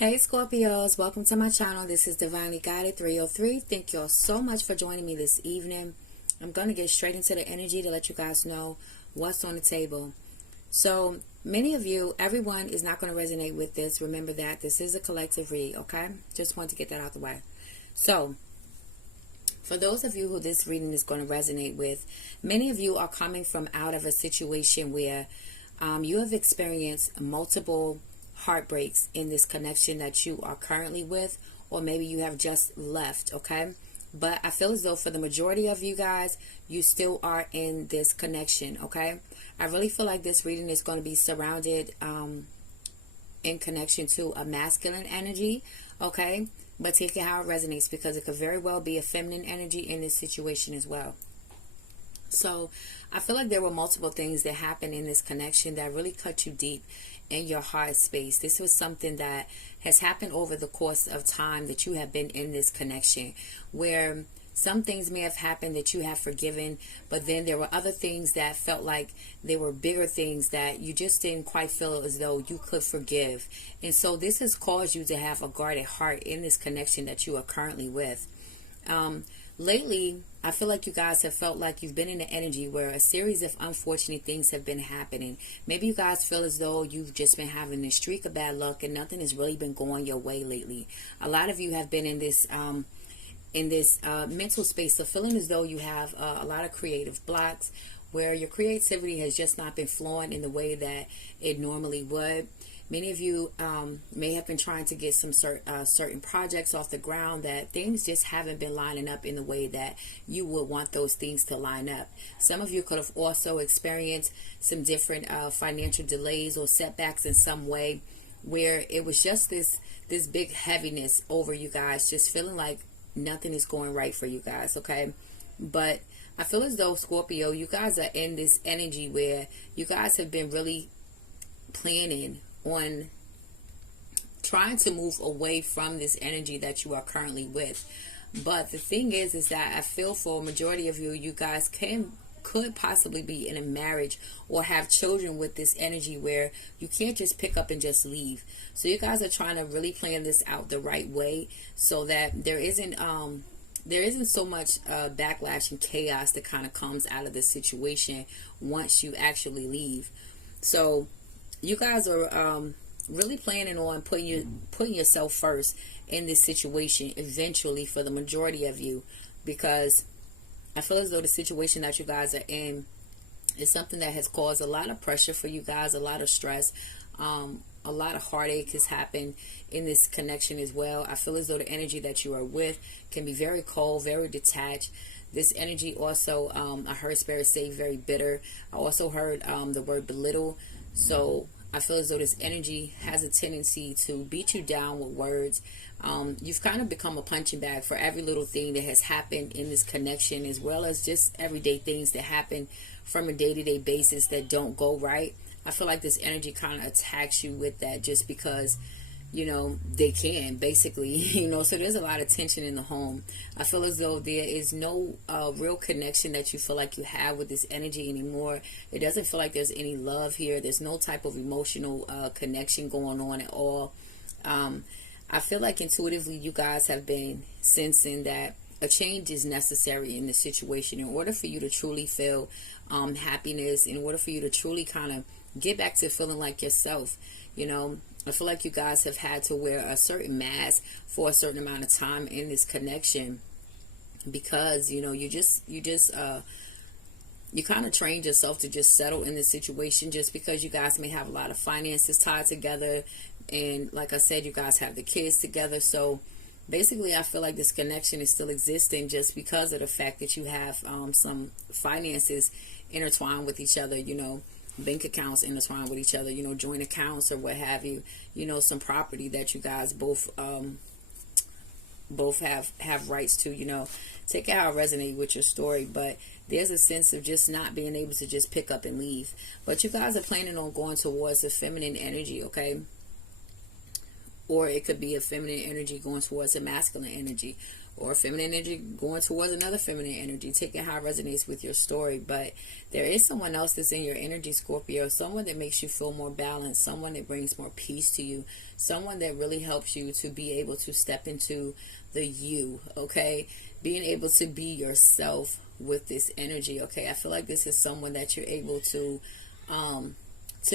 Hey Scorpios, welcome to my channel. This is Divinely Guided 303. Thank you all so much for joining me this evening. I'm going to get straight into the energy to let you guys know what's on the table. So many of you, everyone is not going to resonate with this. Remember that this is a collective read, okay? Just want to get that out the way. So for those of you who this reading is going to resonate with, many of you are coming from out of a situation where you have experienced multiple heartbreaks in this connection that you are currently with, or maybe you have just left, okay? But I feel as though for the majority of you guys, you still are in this connection, okay? I really feel like this reading is going to be surrounded in connection to a masculine energy, okay? But take it how it resonates, because it could very well be a feminine energy in this situation as well. So I feel like there were multiple things that happened in this connection that really cut you deep in your heart space. This was something that has happened over the course of time that you have been in this connection, where some things may have happened that you have forgiven, but then there were other things that felt like they were bigger things that you just didn't quite feel as though you could forgive. And so this has caused you to have a guarded heart in this connection that you are currently with. Lately, I feel like you guys have felt like you've been in an energy where a series of unfortunate things have been happening. Maybe you guys feel as though you've just been having this streak of bad luck and nothing has really been going your way lately. A lot of you have been in this mental space of feeling as though you have a lot of creative blocks, where your creativity has just not been flowing in the way that it normally would. Many of you may have been trying to get some certain projects off the ground, that things just haven't been lining up in the way that you would want those things to line up. Some of you could have also experienced some different financial delays or setbacks in some way, where it was just this big heaviness over you guys, just feeling like nothing is going right for you guys, okay? But I feel as though, Scorpio, you guys are in this energy where you guys have been really planning on trying to move away from this energy that you are currently with. But the thing is that I feel for a majority of you, you guys could possibly be in a marriage or have children with this energy where you can't just pick up and just leave. So you guys are trying to really plan this out the right way, so that there isn't so much backlash and chaos that kind of comes out of this situation once you actually leave. So you guys are really planning on putting yourself first in this situation eventually, for the majority of you, because I feel as though the situation that you guys are in is something that has caused a lot of pressure for you guys, a lot of stress, a lot of heartache has happened in this connection as well. I feel as though the energy that you are with can be very cold, very detached. This energy also, I heard spirit say very bitter. I also heard the word belittle. So I feel as though this energy has a tendency to beat you down with words. You've kind of become a punching bag for every little thing that has happened in this connection, as well as just everyday things that happen from a day-to-day basis that don't go right. I feel like this energy kind of attacks you with that, just because, you know, they can, basically, you know. So there's a lot of tension in the home. I feel as though there is no real connection that you feel like you have with this energy anymore. It doesn't feel like there's any love here. There's no type of emotional connection going on at all. I feel like intuitively you guys have been sensing that a change is necessary in this situation in order for you to truly feel happiness, in order for you to truly kind of get back to feeling like yourself, you know. I feel like you guys have had to wear a certain mask for a certain amount of time in this connection, because, you know, you kind of trained yourself to just settle in this situation, just because you guys may have a lot of finances tied together. And like I said, you guys have the kids together. So basically, I feel like this connection is still existing just because of the fact that you have some finances intertwined with each other, you know, bank accounts intertwined with each other, you know, joint accounts or what have you, you know, some property that you guys both have rights to, you know. Take it how it resonates with your story, but there's a sense of just not being able to just pick up and leave. But you guys are planning on going towards a feminine energy, okay? Or it could be a feminine energy going towards a masculine energy. or feminine energy going towards another feminine energy. Take it how it resonates with your story. But there is someone else that's in your energy, Scorpio. Someone that makes you feel more balanced. Someone that brings more peace to you. Someone that really helps you to be able to step into the you, okay? Being able to be yourself with this energy, okay? I feel like this is someone that you're able to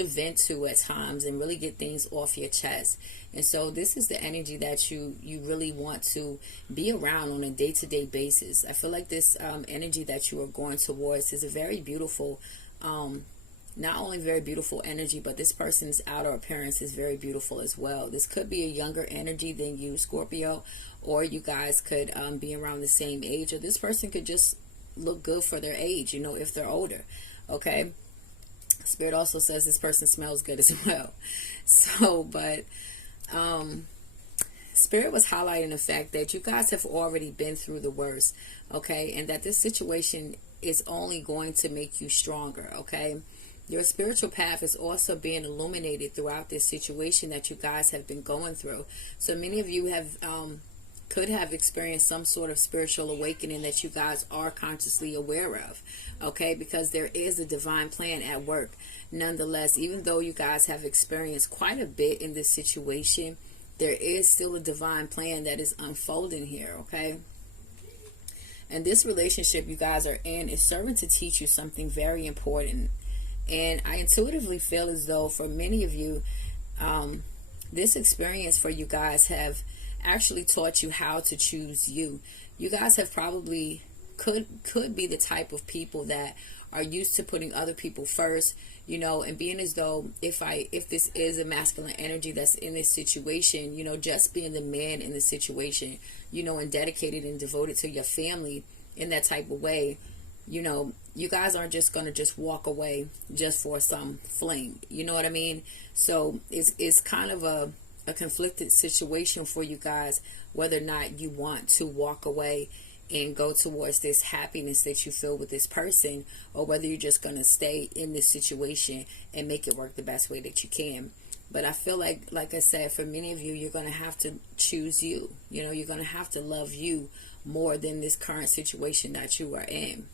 vent to at times and really get things off your chest. And so this is the energy that you really want to be around on a day-to-day basis. I feel like this energy that you are going towards is a very beautiful, not only very beautiful energy, but this person's outer appearance is very beautiful as well. This could be a younger energy than you, Scorpio, or you guys could be around the same age, or this person could just look good for their age, you know, if they're older, okay? Spirit also says this person smells good as well. So, but Spirit was highlighting the fact that you guys have already been through the worst, okay? And that this situation is only going to make you stronger, okay? Your spiritual path is also being illuminated throughout this situation that you guys have been going through. So many of you have could have experienced some sort of spiritual awakening that you guys are consciously aware of, okay? Because there is a divine plan at work. Nonetheless, even though you guys have experienced quite a bit in this situation, there is still a divine plan that is unfolding here, okay? And this relationship you guys are in is serving to teach you something very important. And I intuitively feel as though for many of you, this experience for you guys have actually taught you how to choose you. You guys have probably could be the type of people that are used to putting other people first, you know, and being as though if this is a masculine energy that's in this situation, you know, just being the man in the situation, you know, and dedicated and devoted to your family in that type of way, you know, you guys aren't just going to just walk away just for some fling, you know what I mean? So it's kind of a conflicted situation for you guys, whether or not you want to walk away and go towards this happiness that you feel with this person, or whether you're just going to stay in this situation and make it work the best way that you can. But I feel like I said, for many of you, you're going to have to choose you. You know, you're going to have to love you more than this current situation that you are in.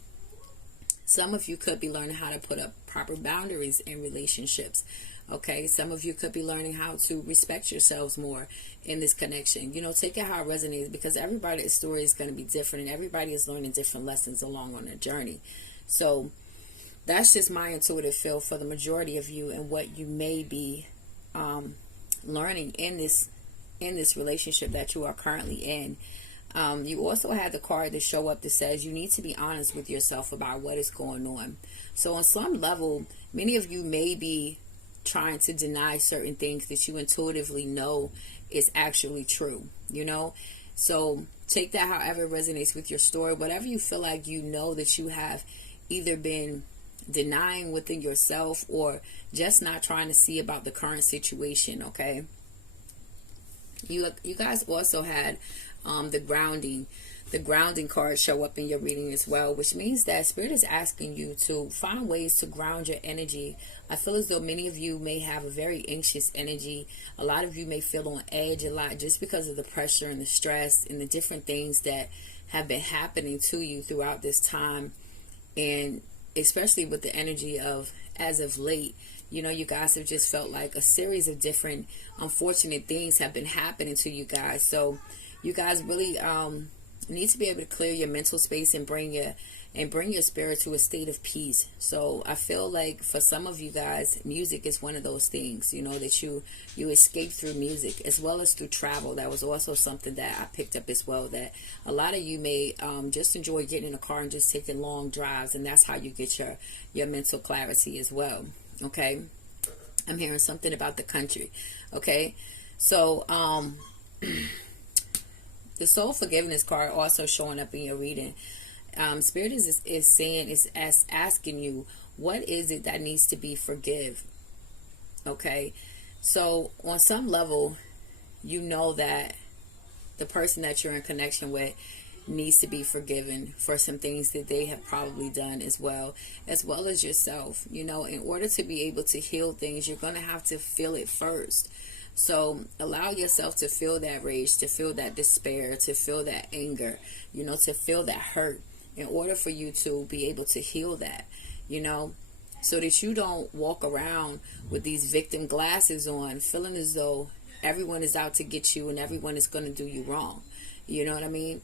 Some of you could be learning how to put up proper boundaries in relationships. Okay, some of you could be learning how to respect yourselves more in this connection. You know, take it how it resonates, because everybody's story is going to be different and everybody is learning different lessons along on their journey. So that's just my intuitive feel for the majority of you and what you may be learning in this relationship that you are currently in. You also had the card that show up that says you need to be honest with yourself about what is going on. So on some level, many of you may be trying to deny certain things that you intuitively know is actually true, you know? So take that however it resonates with your story. Whatever you feel like you know that you have either been denying within yourself or just not trying to see about the current situation, okay? You guys also had the grounding card show up in your reading as well, which means that Spirit is asking you to find ways to ground your energy. I feel as though many of you may have a very anxious energy. A lot of you may feel on edge a lot just because of the pressure and the stress and the different things that have been happening to you throughout this time, and especially with the energy of as of late. You know, you guys have just felt like a series of different unfortunate things have been happening to you guys. So you guys really need to be able to clear your mental space and bring your spirit to a state of peace. So I feel like for some of you guys, music is one of those things, you know, that you escape through music as well as through travel. That was also something that I picked up as well, that a lot of you may just enjoy getting in a car and just taking long drives, and that's how you get your mental clarity as well. Okay, I'm hearing something about the country. Okay, so the soul forgiveness card also showing up in your reading. Spirit is saying, is asking you, what is it that needs to be forgive? Okay, so on some level, you know that the person that you're in connection with needs to be forgiven for some things that they have probably done as well as yourself. You know, in order to be able to heal things, you're going to have to feel it first. So allow yourself to feel that rage, to feel that despair, to feel that anger, to feel that hurt, in order for you to be able to heal that, so that you don't walk around with these victim glasses on, feeling as though everyone is out to get you and everyone is going to do you wrong. You know what I mean?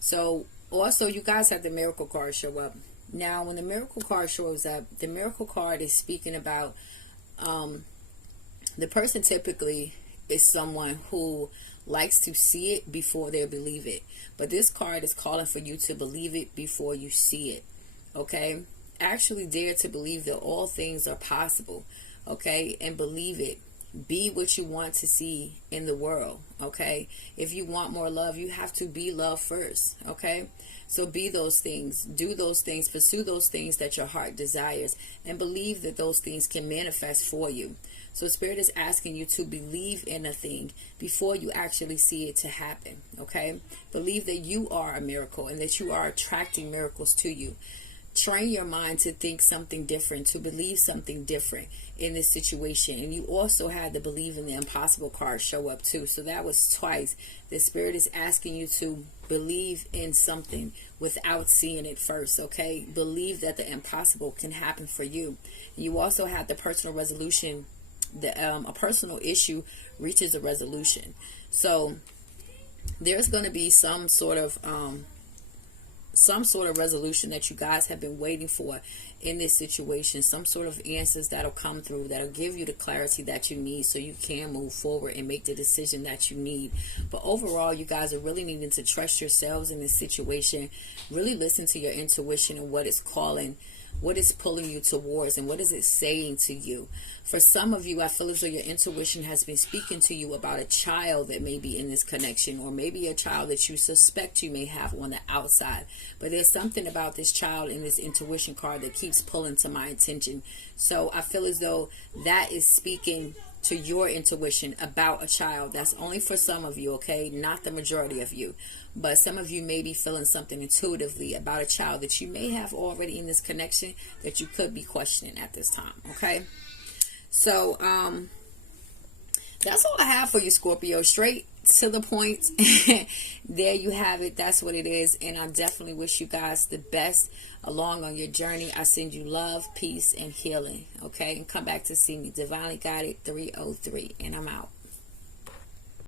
So also, you guys have the miracle card show up. Now, when the miracle card shows up, the miracle card is speaking about the person typically is someone who likes to see it before they believe it. But this card is calling for you to believe it before you see it. Okay? Actually dare to believe that all things are possible. Okay? And believe it. Be what you want to see in the world. Okay? If you want more love, you have to be love first. Okay? So be those things, do those things, pursue those things that your heart desires, and believe that those things can manifest for you. So Spirit is asking you to believe in a thing before you actually see it to happen, okay? Believe that you are a miracle and that you are attracting miracles to you. Train your mind to think something different, to believe something different in this situation. And you also had the believe in the impossible card show up too. So that was twice. The Spirit is asking you to believe in something without seeing it first, okay? Believe that the impossible can happen for you. And you also had the personal resolution. A personal issue reaches a resolution. So there's going to be some sort of resolution that you guys have been waiting for in this situation, some sort of answers that'll come through, that'll give you the clarity that you need so you can move forward and make the decision that you need. But overall, you guys are really needing to trust yourselves in this situation, really listen to your intuition and what it's calling, what is pulling you towards, and what is it saying to you. For some of you, I feel as though your intuition has been speaking to you about a child that may be in this connection, or maybe a child that you suspect you may have on the outside. But there's something about this child in this intuition card that keeps pulling to my attention. So I feel as though that is speaking to your intuition about a child. That's only for some of you, okay? Not the majority of you. But some of you may be feeling something intuitively about a child that you may have already in this connection that you could be questioning at this time, okay? So, that's all I have for you, Scorpio. Straight to the point. There you have it. That's what it is. And I definitely wish you guys the best along on your journey. I send you love, peace, and healing. Okay? And come back to see me. Divinely Guided 303. And I'm out.